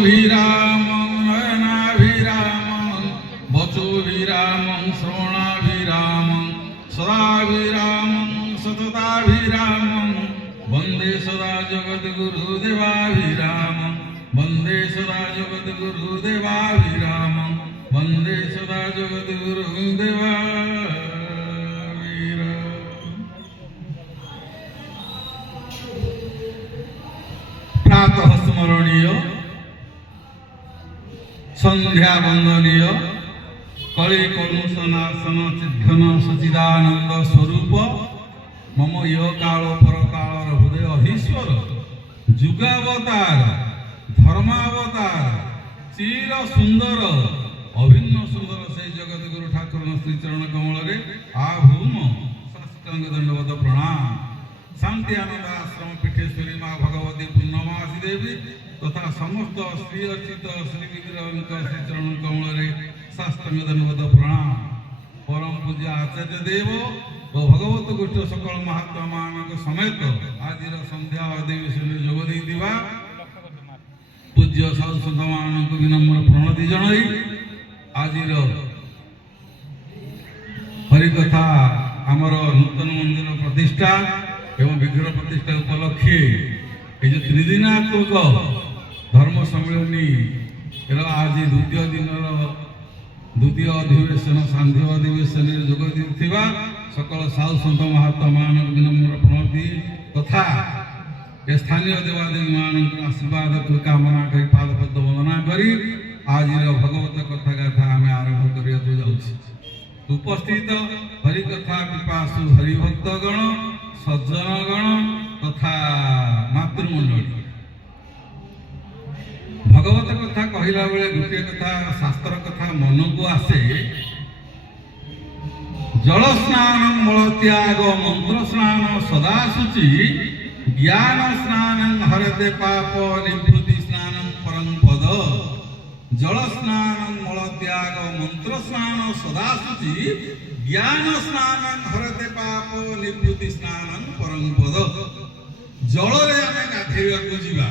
विरामं नयनाभिरामं वचोभिरामं श्रवणाभिरामं सदाभिरामं सतताभिरामं वन्दे सदा जगद्गुरुदेवाभिरामं वन्दे सदा जगद्गुरुदेवाभिरामं वन्दे सदा जगद्गुरुदेवाभिरामं। प्रातः स्मरणीय संध्या वंदनीय कलि कलुषनाशन चिद्धन सचिदानंद स्वरूप मम इह काल पर कालर हृदय अधीश्वर जुगावतार धर्मावतार चिर सुंदर अभिन्न सुंदर से जगत गुरु ठाकुर श्रीचरण कमल आभूम साष्टांग दंडवत प्रणाम। शांति आनंद आश्रम पीठेश्वरी माँ भगवती पूर्णमासी देवी तथा समस्त श्री अर्चित श्री विग्रह श्रीचरण कमल साष्टांग दंडवत प्रणाम। परम पूज्य आचार्य देव और भगवत गोष्ठ सकल महात्मा मान समेत आज संध्या अधिवेशन जोग देवा पूज्य साधु सन्त मान विनम्र प्रणति जनाई आज हरिकथा आमर नूतन मंदिर प्रतिष्ठा एवं विग्रह प्रतिष्ठा उपलक्षे ये जो त्रिदिनात्मक धर्म सम्मेलनी आज द्वितीय दिन द्वितीय अधिवेशन सांध्य अधिवेशन जोग देथिबा सकल साधु सन्त महात्मा मान विनम्र प्रणति तथा स्थानीय देवादेवी मान आशीर्वाद कामना कर पादपद वंदना करी आज भगवत कथा गाथा आम आरंभ करने जाऊँ। उपस्थित हरिकथा पिपासु हरिभक्तगण सज्जनगण तथा मातृमंडली भगवत कथा कहला बेले गोटे कथा शास्त्र कथा मन को आसे जल स्नान मल त्याग मंत्र स्नान सदा शुचि ज्ञान स्नान हरते पाप निवृत्ति स्नान परम पद। जल स्नान मल त्याग मंत्र स्नान सदा शुचि ज्ञान स्नान हरते पाप निवृत्ति स्नान परम पद। जल रे आमे गाधेइबा को जीवा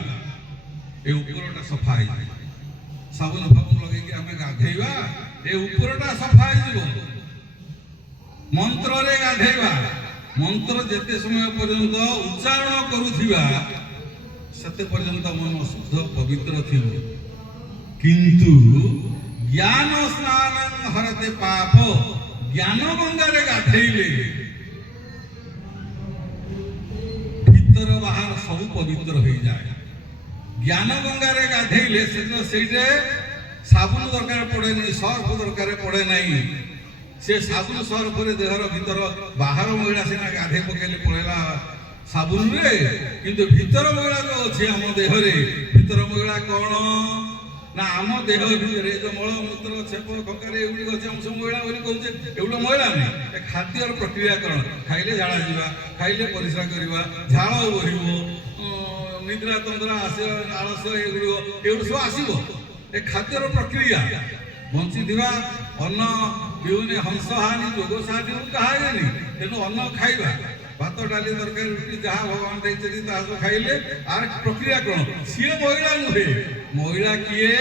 ए उपरटा सफा हो साबुन फाबुन लगे आमे गाधेइबा ए उपरटा सफा हो। मंत्र रे गाधेइबा मंत्र जेते समय पर्यंत उच्चारण करुथिबा सेते पर्यंत मन शुद्ध पवित्र थिबो किंतु ज्ञान स्नान हरते पाप ज्ञान गंगा रे गाधेइले भीतर बाहर सब पवित्र हो जाए। ज्ञान गंगा रे गाधेइले सेटे साबुन दरकार पड़े नहीं सर्फ दरकार पड़े नहीं से साबुन सर्फ रे देहर भीतर बाहर महिला सीना गाधे पकेले पड़ेला साबुन रे किंतु भीतर महिला जो अच्छे आम देह रे भीतर महिला कौन ना आम देह भितर जो मल मूत्र छेप खंकारे एगुड़ी अच्छे हम सब महिला बोली कहूचे एगुड़ा महिला नहीं खाद्यर प्रक्रियाकरण खाइले झाड़ा जीवा खाइले परिश्रा करवा झाड़ बहिब निद्रा तंद्रा आस आलस एगुड़ सब आसब ए खाद्यर प्रक्रिया बंची अन्न पिउनी हंस हानि जोग साधि कहानी तेणु अन्न खाइबा भात डाली तरकारी रुटी जहाँ भगवान देखते खाइले आर प्रक्रिया कौन सी महिला नुहे महिला किए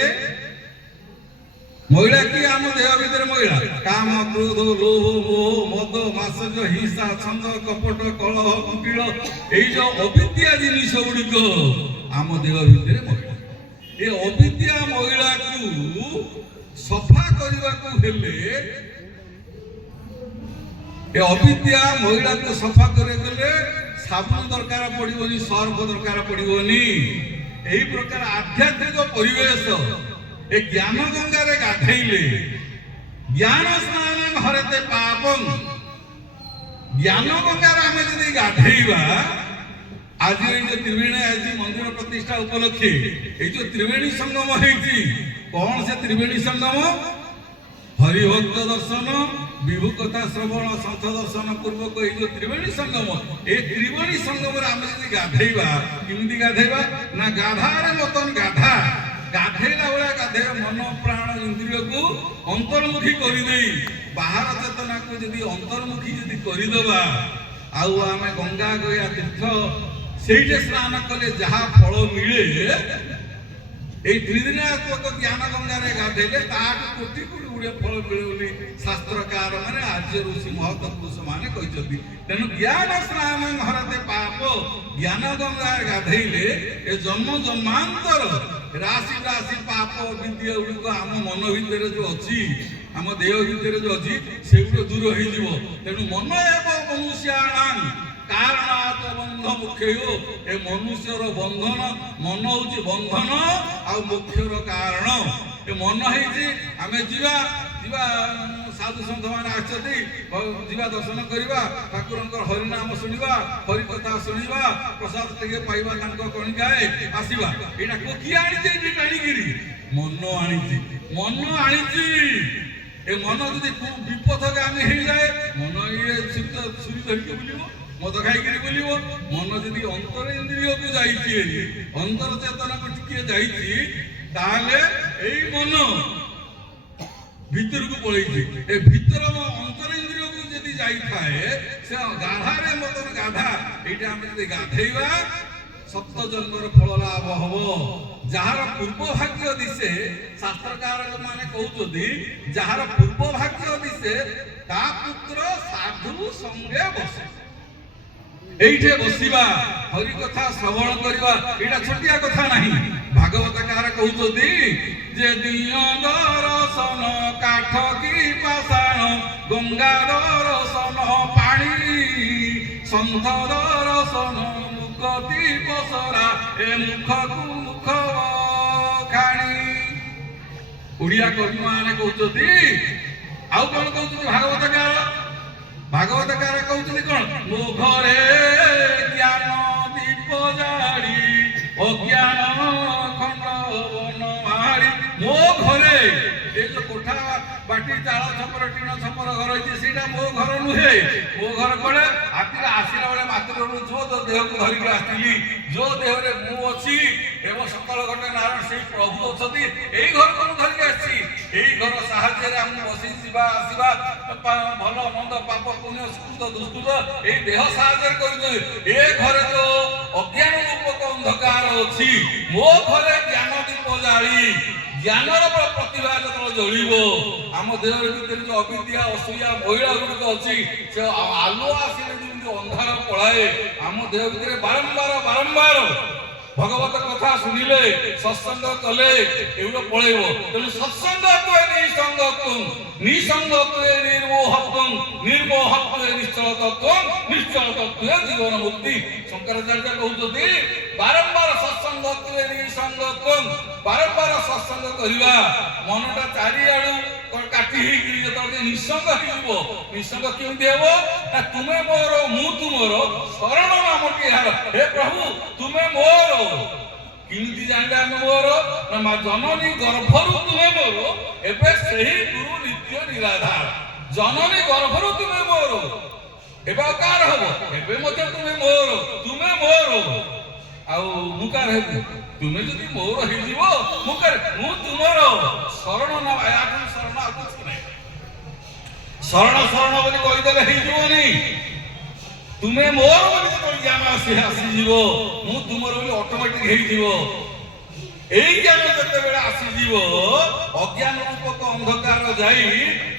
आम देह भितर महिला काम क्रोध लोभ मोह मद मात्सर्य हिंसा छंद कपट कलह कुटिल ये जो अविद्या जिनिस गुड़िक आम देह भितर महिला ये अविद्या महिला को सफा करने को हेले ए अविद्या महिला को सफा करे गले साबुन दरकार पड़ोनी सर्फ दरकार पड़ोनी यही प्रकार आध्यात्मिक परिवेश ए ज्ञान गंगा रे गाधेइले ज्ञान स्नान हरते पापं ज्ञान गंगा रे आमे जदि गाधेइबा आज ये जो त्रिवेणी आज मंदिर प्रतिष्ठा उपलक्षे ये जो त्रिवेणी संगम है कौन से त्रिवेणी संगम हरिभक्त दर्शन विभु कथा श्रवण संत दर्शन पूर्वक ये जो त्रिवेणी संगम ए त्रिवेणी संगम आम जब गाधेइबा केमिति गाधेइबा ना गाधारे मतन गाधा गाधेला बेला गाधे मन प्राण इंद्रिय को अंतर्मुखी करदे बाहर चेतना को यदि अंतर्मुखी यदि करदेबा आउ आमे गंगा गया तीर्थ से स्नान कले जहाँ फल मिले এই ତ୍ରିଦିନାତ୍ମକ ଜ୍ଞାନ ଗଙ୍ଗାରେ ଗାଧେଇଲେ ତାଠୁ କୋଟି କୋଟି ଗୁଡ଼ିଏ ଫଳ ମିଳେ ବୋଲି ଶାସ୍ତ୍ରକାର ମାନେ ଆର୍ଯ୍ୟ ଋଷି ମହତ ପୁରୁଷ ମାନେ କହିଛନ୍ତି। ତେଣୁ ଜ୍ଞାନ ସ୍ନାନ ହରତେ ପାପ, ଜ୍ଞାନ ଗଙ୍ଗାରେ ଗାଧେଇଲେ ଏ ଜନ୍ମ ଜନ୍ମାନ୍ତର ରାଶି ରାଶି ପାପ ବିଦ୍ୟା ଗୁଡ଼ିକ ଆମ ମନ ଭିତରେ ଯୋଉ ଅଛି, ଆମ ଦେହ ଭିତରେ ଯୋଉ ଅଛି ସେଗୁଡିକ ଦୂର ହେଇଯିବ। ତେଣୁ ମନ ଏବଂ ମନୁଷ୍ୟାଣାଂ କାରଣାତ ବନ୍ଧ ମୁଖ୍ୟ, ଏ ମନୁଷ୍ୟର ବନ୍ଧନ, ମନ ହଉଛି ବନ୍ଧନ ଆଉ ମୁଖ୍ୟର କାରଣ। ଏ ମନ ହେଇଛି ଆମେ ଯିବା ଯିବା ସାଧୁ ସନ୍ଥ ମାନେ ଆସିଛନ୍ତି, ଯିବା ଦର୍ଶନ କରିବା, ଠାକୁରଙ୍କର ହରିନାମ ଶୁଣିବା, ହରିକଥା ଶୁଣିବା, ପ୍ରସାଦ ଟିକେ ପାଇବା, ତାଙ୍କ କଣିକାଏ ଆସିବା। ଏଇଟା କିଏ ଆଣିଛି? ଏଇଠି ଟାଣିକିରି ମନ ଆଣିଛି, ମନ ଆଣିଛି। ଏ ମନ ଯଦି ବିପଥଗାମୀ ହେଇଯାଏ, ମନ ଇଏ ଛୁରୀ ଧରିକି ବୁଲିବ, ମଦ ଖାଇକିରି ବୁଲିବ। ମନ ଯଦି ଅନ୍ତର ଇନ୍ଦ୍ରିୟକୁ ଯାଇଛି, ଅନ୍ତର ଚେତନାକୁ ଟିକେ ଯାଇଛି, ତାହେଲେ ଏଇ ମନ ଭିତରକୁ ପଳେଇଛି। ଏ ଭିତର ଅନ୍ତର ଇନ୍ଦ୍ରିୟକୁ ଯଦି ଯାଇଥାଏ, ସେ ଗାଧାରେ ମତନ ଗାଧା, ଏଇଟା ଆମେ ଯଦି ଗାଧେଇବା ସପ୍ତ ଜନ୍ମର ଫଳ ଲାଭ ହବ। ଯାହାର ପୂର୍ବ ଭାଗ୍ୟ ଦିଶେ, ଶାସ୍ତ୍ରକାର ମାନେ କହୁଛନ୍ତି ଯାହାର ପୂର୍ବ ଭାଗ୍ୟ ଦିଶେ ତା ପୁତ୍ର ସାଧୁ ସଙ୍ଗେ ବସେ। এইটে বসিবা, হরি কথা শ্রবণ করিবা, এটা ছোটিয়া কথা নাহি। ভাগবতকার কହୁଛନ୍ତି যে দিয় দর্শন কাঠ কি পাষাণ, গঙ্গার দর্শন পানি, সন্থ দর্শন মুখতি পসরা, এ মুখକୁ মুখ খাଣି। ଓଡ଼ିଆ କବି ମାନେ କହୁଛନ୍ତି। ଆଉ କଣ କହୁଛନ୍ତି ଭାଗବତକାର? ଭାଗବତକାର କହୁଛନ୍ତି କଣ? ମୋ ଘରେ ଜ୍ଞାନ ଦୀପ ଜାଳି, ଅଜ୍ଞାନ ଖଣ୍ଡ ବନ ମାରି। ମୋ ଘରେ, ଏ ଯୋଉ କୋଠା ବାଟି ଚାଳ ଛପର ଟିଣ ଛପର ଘର ହେଇଛି, ସେଇଟା ମୋ ଘର ନୁହେଁ। ମୋ ଘର କଣ? ରାତିରେ ଆସିଲା ବେଳେ ମାତୃରୁ ଯୋଉ ଦେହକୁ ଧରିକି ଆସିଥିଲି, ଯୋଉ ଦେହରେ ମୁଁ ଅଛି, ଏବଂ ସକାଳ ଘଟେ ନାରାୟଣ ସେଇ ପ୍ରଭୁ ଅଛନ୍ତି, ଏଇ ଘରକୁ ମୁଁ ଧରିକି ଆସିଛି। ଏଇ ଘର ସାହାଯ୍ୟରେ ଆମେ ବସି ଯିବା ଆସିବା, ଭଲ ମନ୍ଦ ପାପ ପୁଣ୍ୟ ସୁକୃତ ଦୁଷ୍କୃତ ଏଇ ଦେହ ସାହାଯ୍ୟରେ କରୁଛନ୍ତି। ଏ ଘରେ ଯୋଉ ଅଜ୍ଞାନ ରୂପକ ଅନ୍ଧକାର ଅଛି, ମୋ ଘରେ ଜ୍ଞାନ ଦୀପ ଜାଳି, ଜ୍ଞାନର ପ୍ରତିଭା ଯେତେବେଳେ ଜଳିବ, ଆମ ଦେହ ଭିତରେ ଯୋଉ ଅବିଦ୍ୟା ଅସୂୟା ମହିଳା ଗୁଡ଼ିକ ଅଛି, ସେ ଆଲୁଅ ଆସିଲେ ଯେମିତି ଅନ୍ଧାର ପଳାଏ, ଆମ ଦେହ ଭିତରେ ବାରମ୍ବାର ବାରମ୍ବାର ଭଗବତ କଥା ଶୁଣିଲେ, ସତ୍ସଙ୍ଗ କଲେ ଏଗୁଡ ପଳେଇବ। ତେଣୁ ସତ୍ସଙ୍ଗତ୍ୱେ ନିଃସଙ୍ଗତ୍ୱଂ, ନିଃସଙ୍ଗତ୍ୱେ ନିର୍ମୋହତ୍ୱଂ, ନିର୍ମୋହତ୍ୱେ ନିଶ୍ଚଳ ତତ୍ତ୍ୱଂ, ନିଶ୍ଚଳ ତତ୍ତ୍ୱେ ଜୀବନ ମୁକ୍ତି। ଶଙ୍କରାଚାର୍ଯ୍ୟ କହୁଛନ୍ତି ବାରମ୍ବାର ସତ୍ସଙ୍ଗତ୍ୱେ ନିଃସଙ୍ଗତ୍ୱଂ, ବାରମ୍ବାର ସତ୍ସଙ୍ଗ କରିବା। ମନଟା ଚାରିଆଡୁ କାଟି ହେଇକିରି ଯେତେବେଳେ ନିଃସଙ୍ଗ ହେଇଯିବ, ନିଃସଙ୍ଗ କେମିତି ହେବ? ନା ତୁମେ ମୋର ମୁଁ ତୁମର, ଶରଣ ନାମଟି ଏହାର। ହେ ପ୍ରଭୁ ତୁମେ ମୋର। କେମିତି ଜାଣିଲେ ଆମେ ମୋର? ନା ଜନନୀ ଗର୍ଭରୁ ତୁମେ ମୋର, ଏବେ ସେହି ଗୁରୁ ନିତ୍ୟ ନିରାଧାର। ଜନନୀ ଗର୍ଭରୁ ତୁମେ ମୋର, ଏବେ ଆଉ କାହାର ହବ? ଏବେ ମଧ୍ୟ ତୁମେ ମୋର, ତୁମେ ମୋର। ଆଉ ମୁଁ କାହାର ହେବି? ତୁମେ ଯଦି ମୋର ହେଇଯିବ, ମୁଁ ତୁମର। ଶରଣ ନା ଏହାଠୁ ଶରଣ ଆଉ କିଛି ନାହିଁ। ଶରଣ ଶରଣ ବୋଲି କହିଦେଲେ ହେଇଯିବନି। ତୁମେ ମୋର ବୋଲି ଯେତେବେଳେ ଜ୍ଞାନ ଆସିଯିବ, ମୁଁ ତୁମର ବୋଲି ଅଟୋମେଟିକ ହେଇଯିବ। এই জ্ঞান যেତେବେଳେ ଆସିଯିବ, ଅଜ୍ଞାନ ରୂପକ ଅନ୍ଧକାର ଯାଇ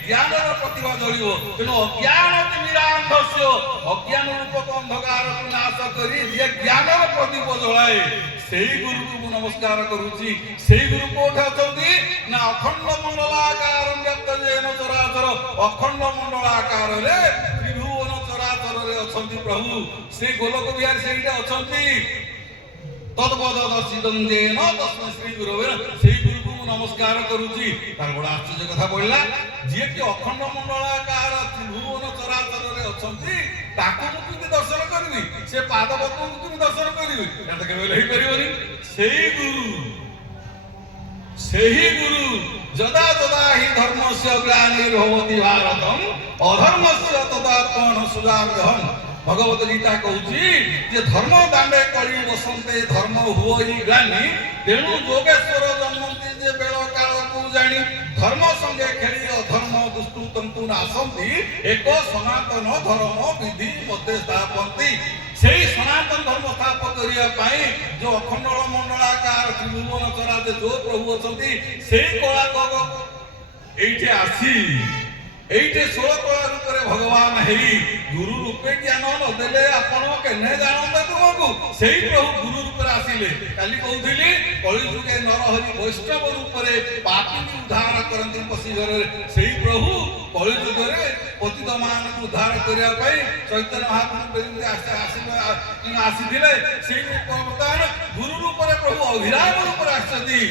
ଜ୍ଞାନର ପ୍ରତିଭା ଜଳିବ। ତେଣୁ ଅଜ୍ଞାନ ତିମିରାନ୍ଧସ୍ୟ, ଅଜ୍ଞାନ ରୂପକ ଅନ୍ଧକାରକୁ ନାଶ କରି ଯିଏ ଜ୍ଞାନର ପ୍ରଦୀପ ଜଳାଏ, ସେଇ ଗୁରୁକୁ ମୁଁ ନମସ୍କାର କରୁଛି। ସେଇ ଗୁରୁ କୋଉଠି ଅଛନ୍ତି? ନା ଅଖଣ୍ଡ ମଣ୍ଡଳାକାର ବ୍ୟକ୍ତ ଯେନ ଚରାଚର, ଅଖଣ୍ଡ ମଣ୍ଡଳାକାରରେ ତ୍ରିଭୁବନ ଚରାଚରରେ ଅଛନ୍ତି ପ୍ରଭୁ। ସେଇ ଗୋଲକ ବିହାରୀ ସେଇଟା ଅଛନ୍ତି। ତଦ୍ବଦର୍ଶିତଂ ଯେନ ତସ୍ମୈ ଶ୍ରୀ ଗୁରବେ, ସେଇ ଗୁରୁକୁ ମୁଁ ନମସ୍କାର କରୁଛି। ତାର ବଡ଼ ଆଶ୍ଚର୍ଯ୍ୟ କଥା ପଡ଼ିଲା, ଯିଏକି ଅଖଣ୍ଡ ମଣ୍ଡଳାକାର ତ୍ରିଭୁବନ ଚରାଚରରେ ଅଛନ୍ତି, ତାକୁ ମୁଁ କେମିତି ଦର୍ଶନ କରିବି? ସେ ପାଦ ପଦ୍ମକୁ କେମିତି ଦର୍ଶନ କରିବି? ଏଟା ତ କେବେ ହେଇପାରିବନି। ସେହି ଗୁରୁ ଯଦା ଯଦା ହି ଧର୍ମସ୍ୟ ଗ୍ଲାନିର୍ଭବତି ଭାରତଂ ଅଧର୍ମସ୍ୟ ତଦାତ୍ମନ ସୁଜାମ୍ୟହଂ। ଭଗବତ ଗୀତା କହୁଛି ଯେ ଧର୍ମ ଦାଣ୍ଡେ କଳି ବସନ୍ତେ ଧର୍ମ ହୁଅଇ ଗ୍ଲାନି, ତେଣୁ ଯୋଗେଶ୍ୱର ଜନ୍ମନ୍ତି ଯେ ବେଳ କାଳକୁ ଜାଣି, ଧର୍ମ ସଙ୍ଗେ ଖେଳି ଅଧର୍ମ ଦୁଷ୍କୃତଙ୍କୁ ନାଶନ୍ତି ଏକ ସନାତନ ଧର୍ମ ବିଧି ମତେ ସ୍ଥାପନ୍ତି। ସେଇ ସନାତନ ଧର୍ମ ସ୍ଥାପନ କରିବା ପାଇଁ ଯୋଉ ଅଖଣ୍ଡଳ ମଣ୍ଡଳାକାର ତ୍ରିଭୁବନ ଚରାଚର ଯୋଉ ପ୍ରଭୁ ଅଛନ୍ତି ସେଇ କଳାକ এইটে আসি এইটে 16 কলা রূপে ভগবান হেই গুরু রূপে জ্ঞান নদেলে আপন কেনে জানতে তোমাকে সেই প্রভু গুরু রূপে আসিলে। কালি কହୁଥିଲି কলি যুগে নরহরি বৈষ্ণব রূপে পাপী উদ্ধার করନ୍ତି পশি ঘরে সেই প্রভু কলি যুগরে পতিত ମାନଙ୍କୁ উদ্ধার করিয়া পাই চৈতন্য মহাপ্রভু আসিলে সেই ବର୍ତ୍ତମାନ গুরু রূপে প্রভু অভিরাম রূপে আসଛନ୍ତି।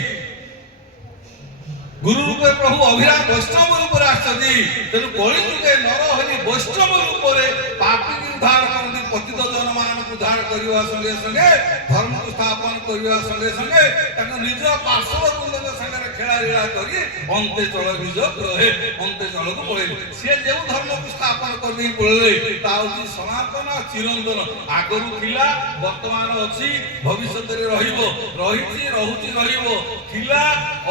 गुरु रूपे प्रभु अभिराम वैष्णव रूपे आसती तेणु कलि जुगे नरहरि वैष्णव रूपे पापी उद्धार करती पतित जन मान उद्धार करने संगे संगे धर्म को स्थापन करने संगे संगे निज पार्श्व बृंद संगे खेलालीला कर अंते चल निज रहे अंते चल को पड़े सी जो धर्म को स्थापन कर पड़े ताकि सनातन चिरंतन आगरू थिला वर्तमान अच्छी भविष्य रही थिला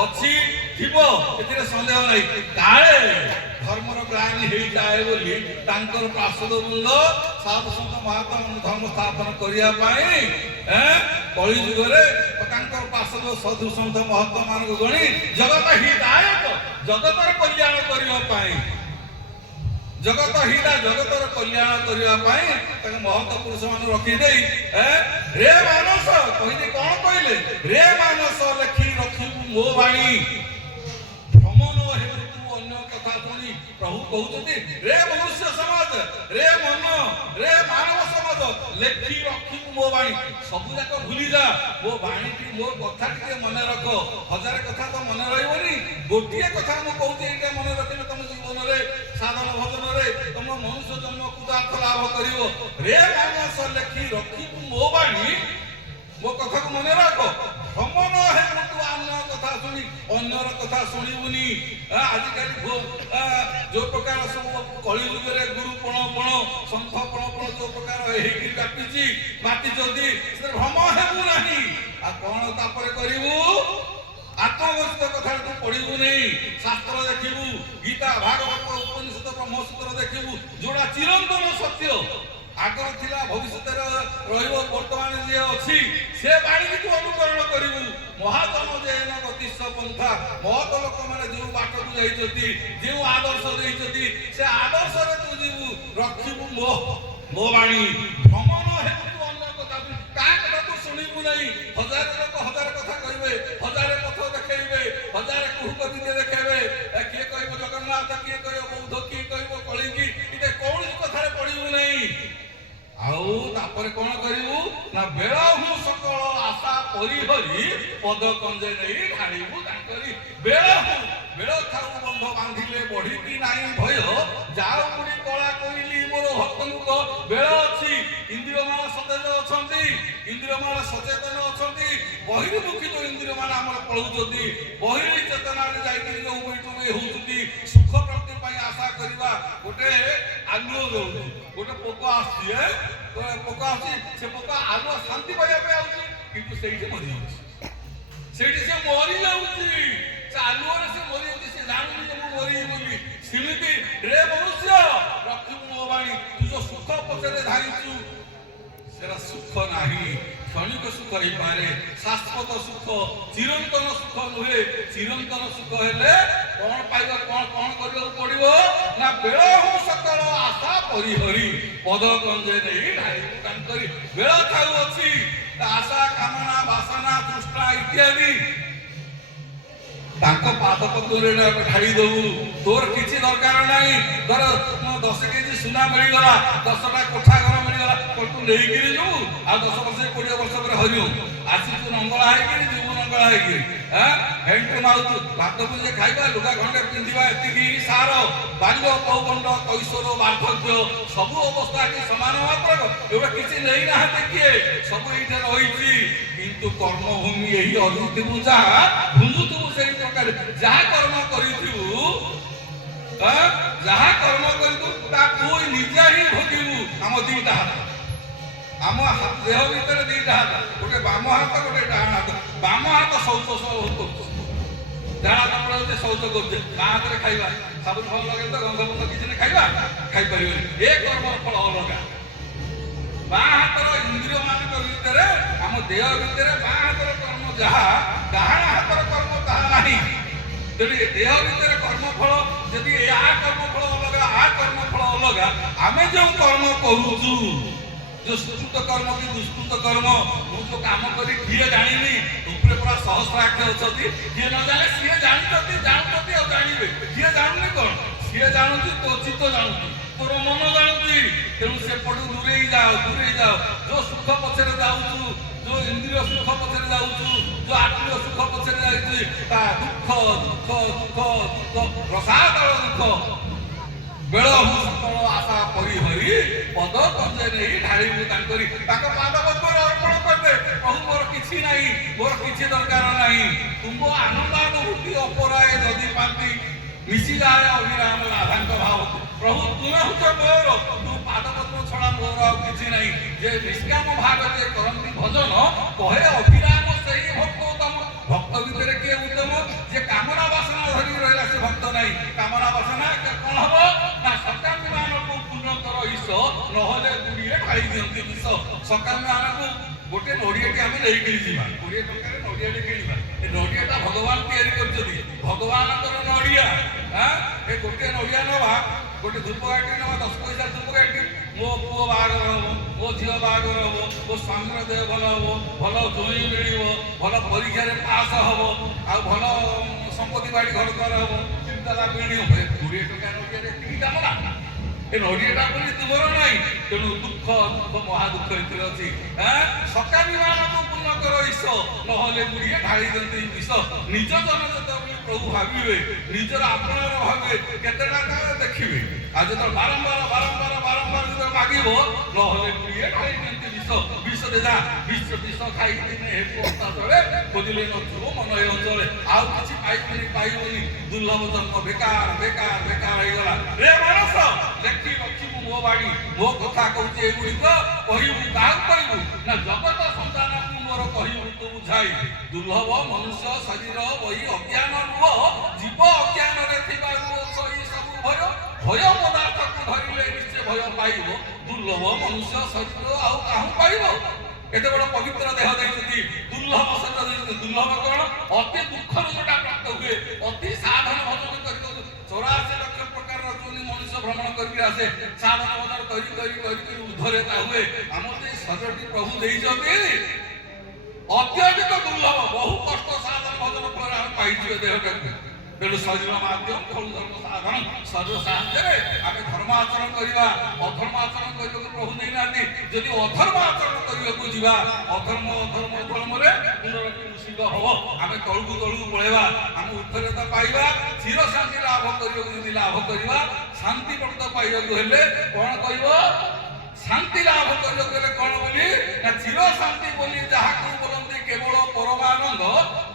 अच्छी थिबो एथिरे संदेह नहीं काले धर्मर ग्लानि हो जाए बोली तांकर पार्षद वृंद साधु संत महात्मा धर्म स्थापन करिया पाई कलि जुगरे तांकर पार्षद साधु संत महात्मा मान गणी जगत हितायक जगतर कल्याण करिया पाई जगत हिता जगतर कल्याण करिया पाई ताके महत पुरुष मान रखी देई रे मानस कहिदे कोन कहले रे मानस लेखी रखिबु मो वाणी प्रभु कहते रे मनुष्य समाज रे मन रे मानव समाज लेखी रखी मो बाणी सब जाक भूली जा मो बाणी मो कथा टे मन रख हजार कथा तो मन रही गोटे कथा मुझे कहते मन रखिले तुम जीवन में साधन भजन में तुम मनुष्य जन्म कृतार्थ लाभ कर रे मानस लेखी रखी मो बाणी मो कथा को मन रख भ्रमण है तू अन्य कथा शुणी अन्यर कथा शुणुनि आजिकल जो प्रकार सब कलि जुगे गुरु पण संथ पण जो प्रकार व्यापी बाटी जदि भ्रम हेबू नहीं आ कौन तापर करू आत्मवस्थित कथा तू पढ़ू नहीं शास्त्र देखू गीता भागवत उपनिषद ब्रह्मसूत्र देखू जोड़ा चिरंतन सत्य आगर थिला भविष्य वर्तमान जे अच्छी से बाणी तू अनुकरण करू महाजन जेन गतिश पंथा महत लोक मैंने जो बाट को जाइछथि जो आदर्श देइछथि से आदर्श रे तू जीवु रखिबु मो बाणी भ्रमण हे तू अन्य कथा का कथा तू सुनिबु नहीं हजार लोक हजार कथा कहबे हजार पथ देखेबे हजार कुहक विद्या देखेबे किए कहबो जगन्नाथ किए कहबो बौद्ध किए कहबो कलिंगी इते कौन कथा रे पढ़िबु नहीं आउ तापर कोन करिवु ना बेला हूं सकल आशा परिहरी पद कंजे नहीं ढाणीबु ताकरी बेला थाउ बंध बांधिले बढ़ी की नाही भय जाऊ पुरी कला कइली मोर भक्तनुक बेला अछि इंद्रिय मान सतेज अछंती इंद्रिय मान सचेतन अछंती बहिर्मुखी जो इंद्रिय मान हमर पळुचती बहिर् चेतना रे जाई कि जो बैठुबे होउती सुख प्राप्ति पई आशा करिवा गोटे आग्रह रहउती गोटे पोक आसी पोक आसी से पोक आलु शांति पाइबा पे आउची किंतु सेठी मरि जाउची सेठी से मरि जाउची से आलु रे से मरि जाउची से जानुनी जे मु मरि बोली सिमिति रे मनुष्य रखिबु मो बाणी तू जो सुख पछरे धाइचु सेरा सुख नाही क्षणिक सुख ही पारे शाश्वत सुख चिरंतन सुख नुहे चिरंतन सुख हेले कौन पाइबा कौन करियो पड़िबो ना बेला हो सकल आशा परिहरी पद गंजे नहीं ढाई काम करी बेला थाउ अछि आशा कामना वासना तृष्णा इत्यादि ताको पाद पतुरे ढाई दऊ तोर किछि दरकार नाही धर 10 केजी सुना मिल गला 10टा कोठा घर मिल गला तू नहीं गिरी जो आ 10 वर्ष 20 वर्ष पर हरियो आसी तू नंगला है कि जीव नंगला है कि हेंटु माउत भात पुजे खाइबा लुगा खंडे पिंदिबा एतिकी सार बाल्य कौगंड कैशोर वार्धक्य सब अवस्था के समान मात्र एबे किछि नहीं नाहते किए सब एठे रहिछि किंतु कर्म भूमि एही अरुति बुझा भुंजुतु सेही प्रकार जा कर्म करिथिबु जहाँ कर्म करू ता कोई निजा ही भोगिबू आम दीटा हाथ आम देह भीतर दीटा हाथ गोटे बाम हाथ गोटे डाण हाथ बाम हाथ शौच डाण कपड़ा ଯେ ଶୌଚ କରୁଛେ ମା ହାତରେ ଖାଇବା ସାବୁନ ଫଳ ଲଗେଇ ତ ଗନ୍ଧ ଫନ୍ଧ କିଛି ନାହିଁ ଖାଇବା ଖାଇପାରିବନି ଏ କର୍ମର ଫଳ ଅଲଗା ବାଁ ହାତର ଇନ୍ଦ୍ରିୟ ମାନଙ୍କ ଭିତରେ ଆମ ଦେହ ଭିତରେ ବାଁ ହାତର କର୍ମ ଯାହା ଡାହାଣ ହାତର କର୍ମ ତାହା ନାହିଁ ତେଣୁ ଏ ଦେହ ଭିତରେ କର୍ମଫଳ ଯଦି ଆ କର୍ମଫଳ ଅଲଗା ଆ କର୍ମଫଳ ଅଲଗା ଆମେ ଯେଉଁ କର୍ମ କରୁଛୁ जो सुकृत कर्म कि दुष्कृत कर्म मु जो काम करी किए जानिनी ऊपर पूरा सहस्राक्ष अछती किए न जाने सिए जानते जानते और जानबे किए जाननी कौन सिए जानुची तो चित्त जानुची तोर मन जानुची तेणु से पटू दूरे जाओ जो सुख पछरे जाउछु जो इंद्रिय सुख पछरे जाउछु जो आत्मिक सुख पछरे जाइछि ता दुख प्रसाद दुख बेलहु सकल आशा परिहरी पद कंजे नहीं ढाड़ी तांकरी ताको पाद पद्मरे अर्पण करदे प्रभु मोर किछि नाही मोर किछि दरकार नाही तुम आनंदानुभूति अपराय जदि पाती मिसी जाए अभिराम राधांक भाव प्रभु तुमे हुच मोर तू पाद पद्म छड़ा मोर आ किछि नाही जे निष्काम भाव जे करंती भजन कहे अभिराम सही भक्तोत्तम भक्त भितर के उत्तम जे कामना वासना धरि रहला से भक्त नाही कामना वासना कोन हबो ना सकाम मानको पूर्ण कर ईश नहले गुड़िए खाई दियंती ईश सकाम मानको गोटे नोडियाटी आमे नै किली जीवा 20 टका नोडियाटी किलीबा ए नोडियाटा भगवान तयारी करछथि भगवानकर नोडिया हां ए गोटे नोडिया नवा गोटे धूपकाठी नवा 10 पैसा धूपकाठी मो पुओ बागर हबो मो झियो बागर हबो मो स्वामीर देह भल हबो भल जोई मिलिबो भल परीक्षा रे पास हबो आ भल संपत्ति बाड़ी घर द्वार हबो चिंताला पीणी हो 20 टका नोडिया रे की काम ना ए नोडियाटा बोली तुमर नाही तेणु दुख महा दुख एतिर अछि हां सकामी मानको पूर्ण कर ईश नहले गुड़िए ढाली दंती ईश निज जन जत प्रभु भाबिबे निजर आपणार भाबे केतेटा का देखिबे आज तो बारंबार जो मागिबो नहले गुड़िए ढाली दंती ईश दे जा विष खाई दिने हेतु अवस्था तळे खोजिले नथबो मन ए अंचले आउ किछि पाइबोनी दुर्लभ जन्म बेकार हे गला रे मानस लेखि लक्ष्मी मो बाड़ी मो कथा कहूचे एगुड़िक कहबू क्या कहबू ना जगत संतान मोर कहबू तो बुझाई दुर्लभ मनुष्य शरीर वही अज्ञान रुह जीव अज्ञान सही सब भय भय पदार्थ को धरले निश्चय भय पाइब दुर्लभ मनुष्य शरीर आउ काहू पाइब एते बड़ पवित्र देह देइछथि दुर्लभ शरीर देइछथि दुर्लभ कौन अति दुख जोटा प्राप्त हुए अति साधन भजन करि 84 लाख प्रकार जोनि मनुष्य भ्रमण करके आसे साधन भजन करी उद्धरेता हुए हमर जे शरीरटी प्रभु देइछथि अत्यधिक दुर्लभ बहु कष्ट साधन भजन पर हम पाइछे देहटाକୁ तेणु शरीर माध्यम फल धर्म साधन शरीर साहाଯ୍ୟରେ ଆମେ ଧର୍ମ ଆଚରଣ କରିବା ଅଧର୍ମ ଆଚରଣ କରିବାକୁ ପ୍ରଭୁ ଦେଇନାହାନ୍ତି ଯଦି ଅଧର୍ମ ଆଚରଣ କରିବାକୁ ଯିବା ଅଧର୍ମରେ ମୁସିବ ହବ ଆମେ ତଳକୁ ପଳେଇବା ଆମେ ଉତ୍ତରତା ପାଇବା ଚିର ଶାନ୍ତି ଲାଭ କରିବାକୁ ଯଦି ଲାଭ କରିବା ଶାନ୍ତି ପଟ ପାଇବାକୁ ହେଲେ କ'ଣ କହିବ शांति लाभ करले कौन बोली ना चिर शांति बोली जहाकू बोलंती केवल परमानंद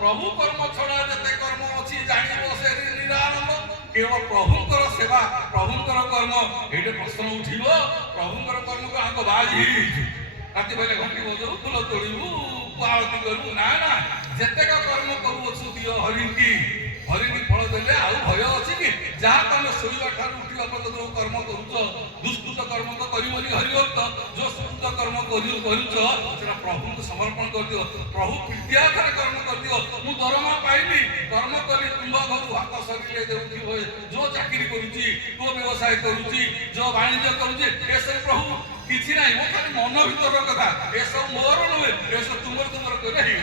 प्रभु कर्म छड़ा जते कर्म अछि जानिबो से निरानंद केवल प्रभुकर सेवा प्रभुकर कर्म एटे प्रश्न उठिबो प्रभुकर कर्म को आंको बाजी राति बेले घंटी बजाऊ फूल तोड़ू आरती करू ना जते का कर्म करू अछु दियो हरिकी फल देले आउ भय अछि कि जहा तमे सोइबा ठार उठिबा पर्यंत जो कर्म करूछ दुष्कृत कर्म तो करिवनी हरिभक्त जो सुकृत कर्म करूछ सेटा प्रभु को समर्पण कर दियो प्रभु प्रीत्यागर कर्म कर दियो मु दरमा पाइली कर्म करी तुम घर हाथ सरिले देउथि होय जो चाकरी करूची जो व्यवसाय करूची जो वाणिज्य करूची ए सब प्रभु किछि नाही मो खाली मन भीतर कथा ए सब मोर नुहे ए सब तुमर करे हे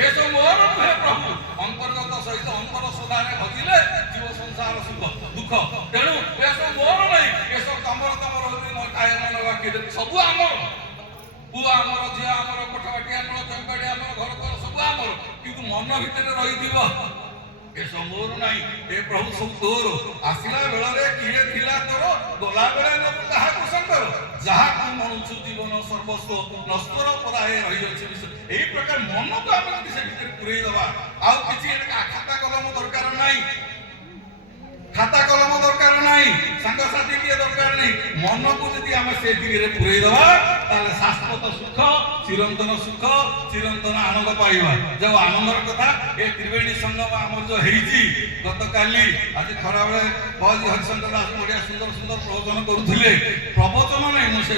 ए सब मोर नुहे प्रभु अंतर्गत सहित अंतर सदारे भजिले जीव संसार सुख दुख तेणु ए सब मोर नहीं ए सब तमर काय मन बाकी सब आमर पुआ आमर झिया आमर कोठबाटी आमर चंपाड़ी आमर घर द्वार सब आमर किंतु मन भीतर रहिथिबो ए सब मोर नहीं ए प्रभु सब तोर आसिला बेलरे किए थिला तोर गला बेले न कहा को संकर जहा को मनुष्य जीवन सर्वस्व नस्तर पराए रहि अछि एही प्रकार मन को हम से भीतर पुरई दबा आउ किछि खाता कलम दरकार नाही खाता कलम दरकार नाही संग साथी के दरकार नहीं मन को यदि आम से पुरई दवा ताले शाश्वत सुख चिरंतन सुख चिरंतन आनंद पाइबा जो आनंदर कथा ए त्रिवेणी संगम आम जो हेची गत काली आज खरा बेले बहुत हरिशंकर दास बढ़िया सुंदर सुंदर प्रवचन करुले प्रवचन नहीं मुझे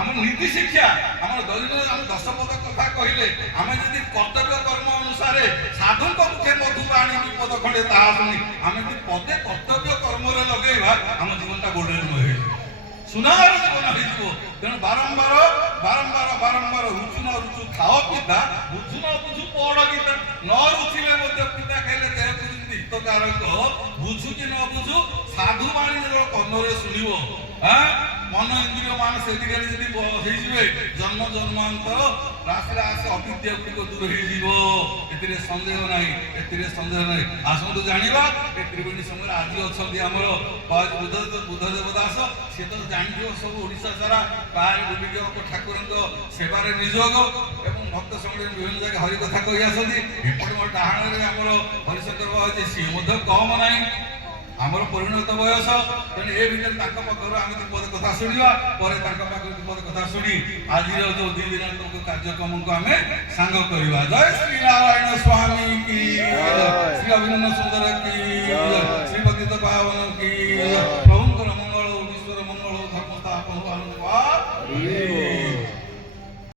आम नीति शिक्षा आम दैनिक आम 10 पद कथा कहले आम यदि कर्तव्य कर्म अनुसार साधु मुखे मधु पाणी विपद खंडे ताहा शुणी आम यदि पदे कर्तव्य कर्म लगेगा आम जीवनटा गोल्डन हो सुनार जीवन हो तेणु बारंबार बारंबार बारंबार रुचु न रुचु खाओ पिता बुझु न बुझु पड़ गीता न रुचिले पिता खाइले देह हितकारक बुझु कि न बुझु साधु बाणी जो कन्नरे शुणव मन इंद्रिय मान से जन्म जन्मांतर राशि राशि अविद्या गुड़िक दूर हो सन्देह नहीं सन्देह नहीं आसतु जाना ए त्रिवेणी समय आज अच्छा आमर बुद्धदेव दास सी तो जान सब ओडिशा सारा बाहर बुलिक ठाकुर सेवार निजोग एवं भक्त समय विभिन्न जगह हरि कथा कही आसती एपटे मोर डाहाण आमर हरिशंकर बाबा सी कम ना आमर परिणत बयस तेणु ए भितर पाखर आम पद कथा शुणा पाखर पद कथा शुणी आज जो 2 दिन कार्यक्रम को आम सांग करवा जय श्री नारायण स्वामी की श्री अभिनंदन सुंदर की श्री भक्ति पावन की प्रभुंकर मंगल विश्वर मंगल धर्म स्थापन